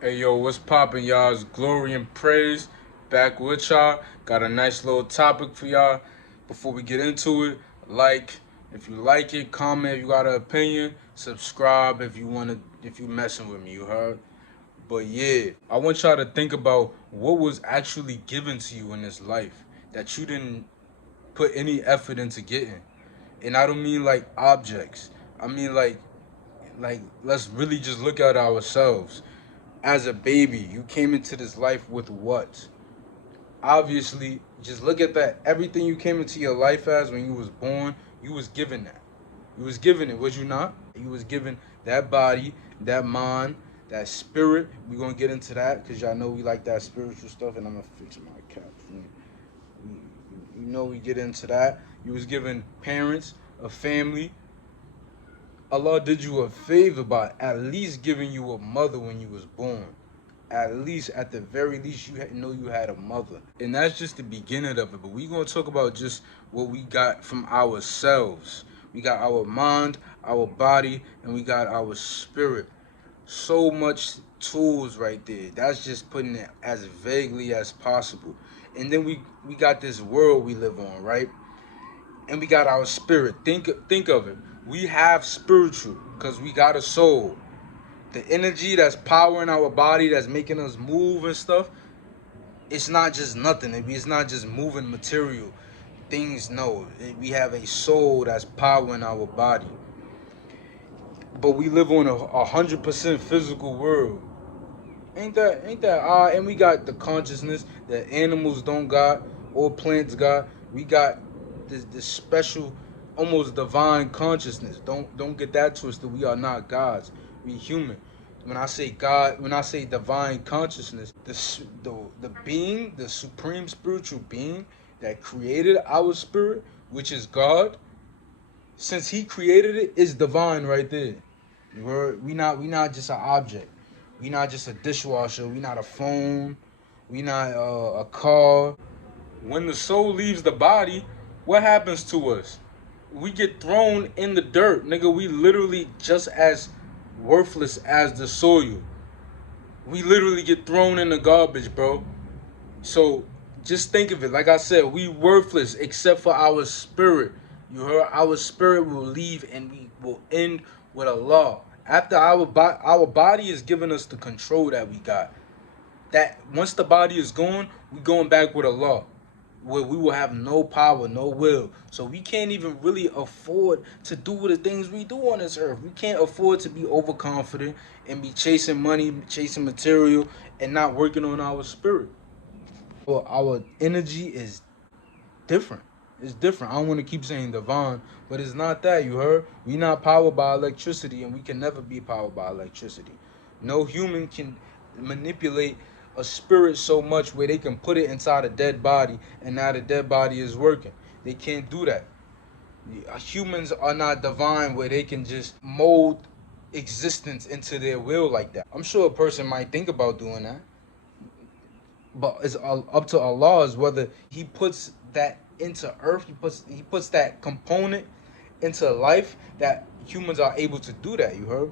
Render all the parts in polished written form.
Hey yo, what's poppin', y'all? It's Glory and Praise back with y'all. Got a nice little topic for y'all. Before we get into it, if you like it, comment if you got an opinion, subscribe if you messing with me, you heard? But yeah, I want y'all to think about what was actually given to you in this life that you didn't put any effort into getting. And I don't mean like objects. I mean like let's really just look at ourselves. As a baby, you came into this life with what? Obviously, just look at that. Everything you came into your life as when you was born, you was given that. You was given it, was you not? You was given that body, that mind, that spirit. We gonna get into that because y'all know we like that spiritual stuff, and I'm gonna fix my cap. You know we get into that. You was given parents, a family. Allah did you a favor by at least giving you a mother when you was born. At least, at the very least, know you had a mother, and that's just the beginning of it. But we gonna talk about just what we got from ourselves. We got our mind, our body, and we got our spirit. So much tools right there. That's just putting it as vaguely as possible. And then we got this world we live on, right? And we got our spirit. Think of it. We have spiritual because we got a soul. The energy that's powering our body, that's making us move and stuff, it's not just nothing. It's not just moving material things. No, we have a soul that's powering our body. But we live on a 100% physical world. Ain't that odd? And we got the consciousness that animals don't got or plants got. We got this special, almost divine consciousness. Don't get that twisted. We are not gods. We human. When I say God, when I say divine consciousness, the being, the supreme spiritual being that created our spirit, which is God, since He created it, is divine right there. We not just an object. We not just a dishwasher. We not a phone. We not a car. When the soul leaves the body, what happens to us? We get thrown in the dirt, nigga. We literally just as worthless as the soil. We literally get thrown in the garbage, bro. So just think of it. Like I said, we worthless except for our spirit. You heard? Our spirit will leave and we will end with a law. After our body is giving us the control that we got. That once the body is gone, we going back with a law where we will have no power, no will. So we can't even really afford to do the things we do on this earth. We can't afford to be overconfident and be chasing money, chasing material, and not working on our spirit. Our energy is different. It's different. I don't want to keep saying divine, but it's not that. You heard? We not powered by electricity, and we can never be powered by electricity. No human can manipulate a spirit so much where they can put it inside a dead body, and now the dead body is working. They can't do that. Humans are not divine where they can just mold existence into their will like that. I'm sure a person might think about doing that, but it's up to Allah is whether He puts that into earth. He puts that component into life that humans are able to do that. You heard?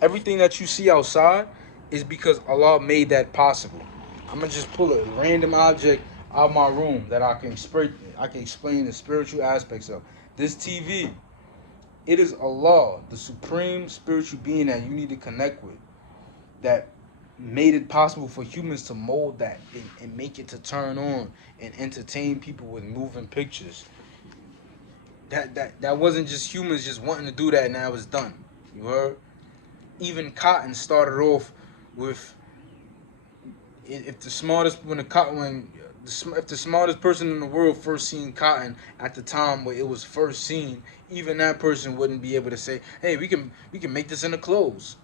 Everything that you see outside is because Allah made that possible. I'm gonna just pull a random object out of my room that I can explain the spiritual aspects of. This TV, it is Allah, the supreme spiritual being that you need to connect with, that made it possible for humans to mold that and make it to turn on and entertain people with moving pictures. That wasn't just humans just wanting to do that and now it's done. You heard? Even cotton started off with, if the smartest when the cotton when if the smartest person in the world first seen cotton at the time where it was first seen, even that person wouldn't be able to say, "Hey, we can make this into clothes."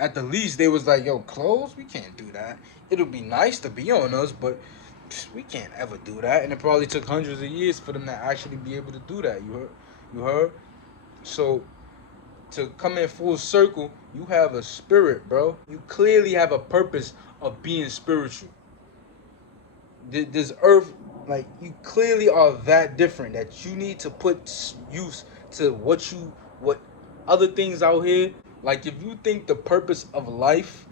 At the least, they was like, "Yo, clothes? We can't do that. It'll be nice to be on us, but we can't ever do that." And it probably took hundreds of years for them to actually be able to do that. You heard? You heard? So to come in full circle, you have a spirit, bro. You clearly have a purpose of being spiritual. This earth, like, you clearly are that different that you need to put use to what other things out here. Like, if you think the purpose of life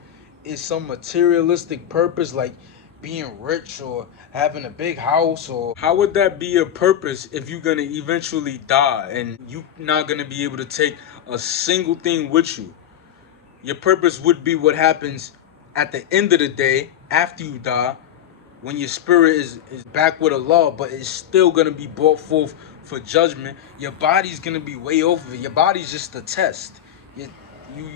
is some materialistic purpose, like being rich or having a big house, or how would that be a purpose if you're gonna eventually die and you not gonna be able to take a single thing with you? Your purpose would be what happens at the end of the day after you die, when your spirit is back with Allah, but it's still gonna be brought forth for judgment. Your body's gonna be way over it. Your body's just a test. You, you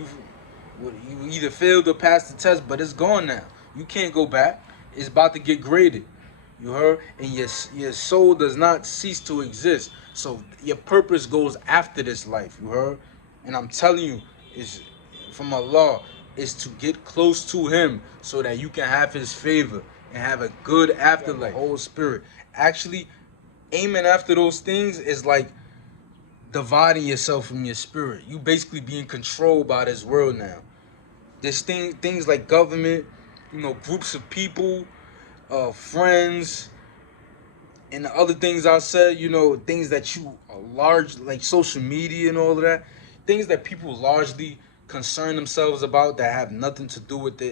you either failed or passed the test, but it's gone now. You can't go back. It's about to get graded. You heard? And your soul does not cease to exist. So your purpose goes after this life. You heard? And I'm telling you, is from Allah, is to get close to Him so that you can have His favor and have a good afterlife. The whole spirit. Actually, aiming after those things is like dividing yourself from your spirit. You basically being controlled by this world now. There's things like government, groups of people, friends, and the other things I said, things that you are large, like social media and all of that, things that people largely concern themselves about that have nothing to do with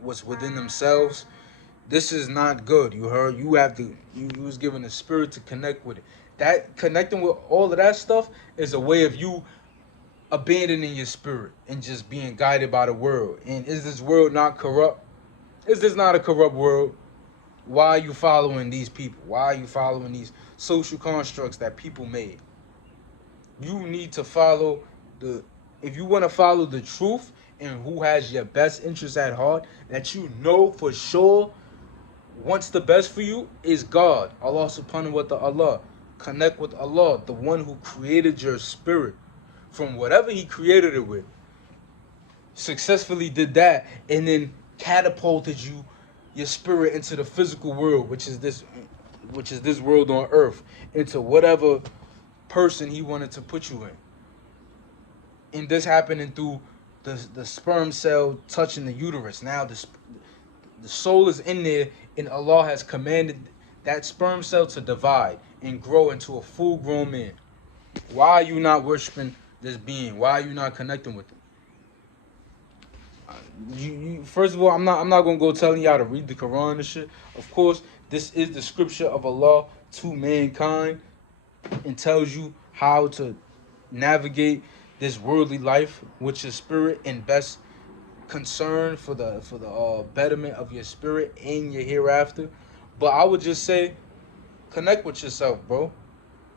what's within themselves. This is not good. You heard? You have to. You was given a spirit to connect with it. That connecting with all of that stuff is a way of you abandoning your spirit and just being guided by the world. And is this world not corrupt? Is this not a corrupt world? Why are you following these people? Why are you following these social constructs that people made? You need to follow if you want to follow the truth and who has your best interest at heart, that you know for sure wants the best for you, is God. Allah subhanahu wa ta'ala. Connect with Allah, the one who created your spirit from whatever He created it with. Successfully did that, and then catapulted your spirit into the physical world, which is this world on earth, into whatever person He wanted to put you in. And this happening through the sperm cell touching the uterus. Now the soul is in there, and Allah has commanded that sperm cell to divide and grow into a full-grown man. Why are you not worshiping this being? Why are you not connecting with him? First of all, I'm not gonna go telling y'all to read the Quran and shit. Of course, this is the scripture of Allah to mankind, and tells you how to navigate this worldly life with your spirit and best concern for the betterment of your spirit and your hereafter. But I would just say, connect with yourself, bro.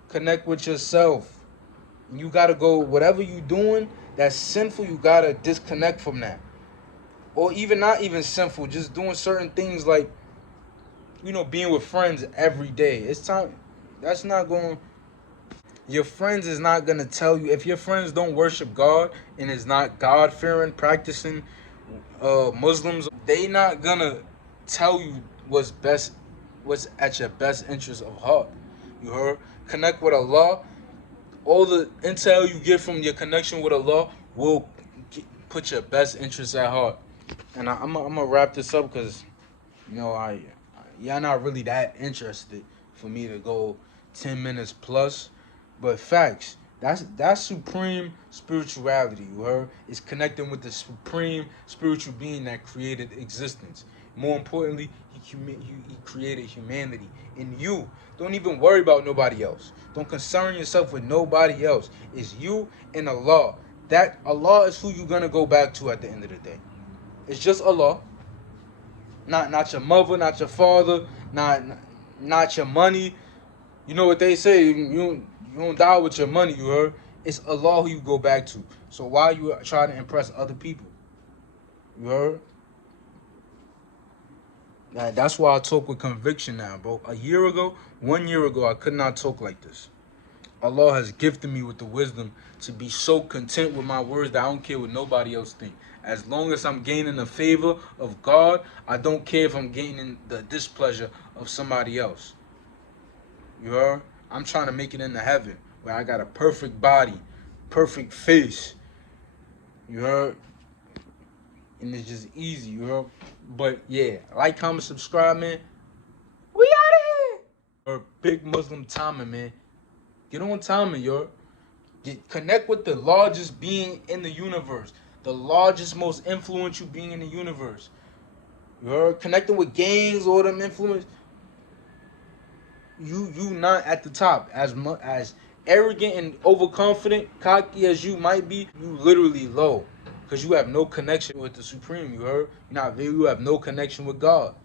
Connect with yourself. You gotta go, whatever you doing that's sinful, you gotta disconnect from that. Or even not even sinful, just doing certain things like, being with friends every day. It's time. That's not going. Your friends is not gonna tell you, if your friends don't worship God and is not God fearing, practicing Muslims. They not gonna tell you what's at your best interest of heart. You heard? Connect with Allah. All the intel you get from your connection with Allah will put your best interests at heart. And I'm gonna wrap this up because, y'all not really that interested for me to go 10 minutes plus. But facts, that's supreme spirituality, you heard? It's connecting with the supreme spiritual being that created existence. More importantly, he created humanity. And you, don't even worry about nobody else. Don't concern yourself with nobody else. It's you and Allah. That Allah is who you're gonna go back to at the end of the day. It's just Allah. Not your mother, not your father, not your money. You know what they say, you don't die with your money, you heard? It's Allah who you go back to. So why you try to impress other people? You heard? That's why I talk with conviction now, bro. 1 year ago, I could not talk like this. Allah has gifted me with the wisdom to be so content with my words that I don't care what nobody else think. As long as I'm gaining the favor of God, I don't care if I'm gaining the displeasure of somebody else. You heard? I'm trying to make it into heaven where I got a perfect body, perfect face. You heard? And it's just easy, you heard? But yeah, like, comment, subscribe, man. We out of here! Big Muslim timing, man. Get on timing, yo. Connect with the largest being in the universe, the largest, most influential being in the universe. You heard? Connecting with gangs, all them influence. You not at the top. As much as arrogant and overconfident, cocky as you might be, you literally low. Because you have no connection with the Supreme, you heard? You have no connection with God.